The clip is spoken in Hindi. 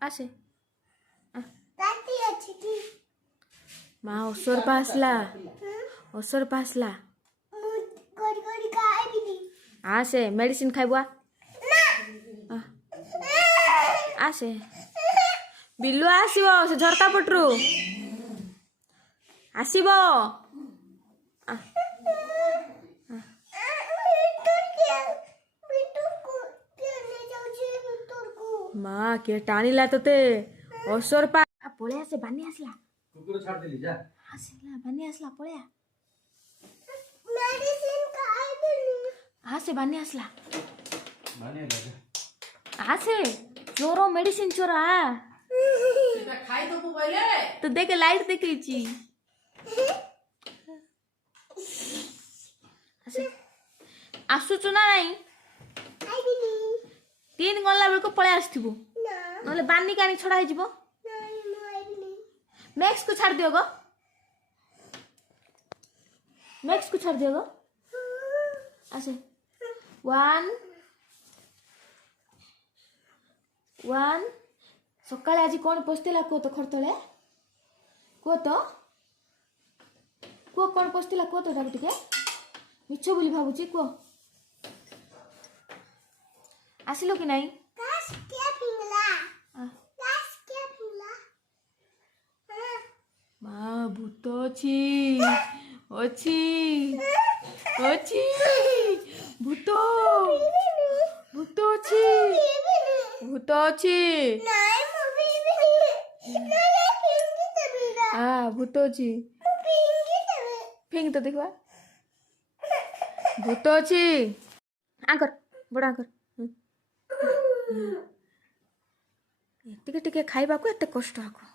आसे माँ ओसर पासला ओसर पासला आसे मेडिसिन खाइबा आसे बिल्लू आसीबो से झरका पटरू आसीबो माँ के टाणीला तोते ओसर पा पळया से बानी आसला कुकुर छाड़ देली जा आसला बानी आसला पळया मेडिसिन खाई देली आसे बानी आसला माने लगा आसे चोरो मेडिसिन चोरा सेटा खाई तो पहिले तो देखे लाइट देखैची आसे आसुचु ना नाही खाई देली 3 गला बेल को पळे आस्थिबो ना नले बानी कानी छडा हे जिवो नहीं खाई देली मैक्स को छाड़ दियो गो मैक्स को छाड़ दियो गो आसे 1 सकाळे आजी कोण पोस्तेला को तो खरतळे को कोण पोस्तेला को तो डाक टिके मिछ बोली भाबुची को आसिलो कि नाही काश क्या पिंगला काश क्या पिंगला माँ भूत अछि अछि अछि भूत भूत अछि भूत अछि नहीं मम्मी भी नहीं पिंगी तभी ना आ भूत अछि पिंगी तभी फिंग तो देखवा भूत अछि आकर बड़ा आकर टिके टिके खाइबा को एते कष्ट आको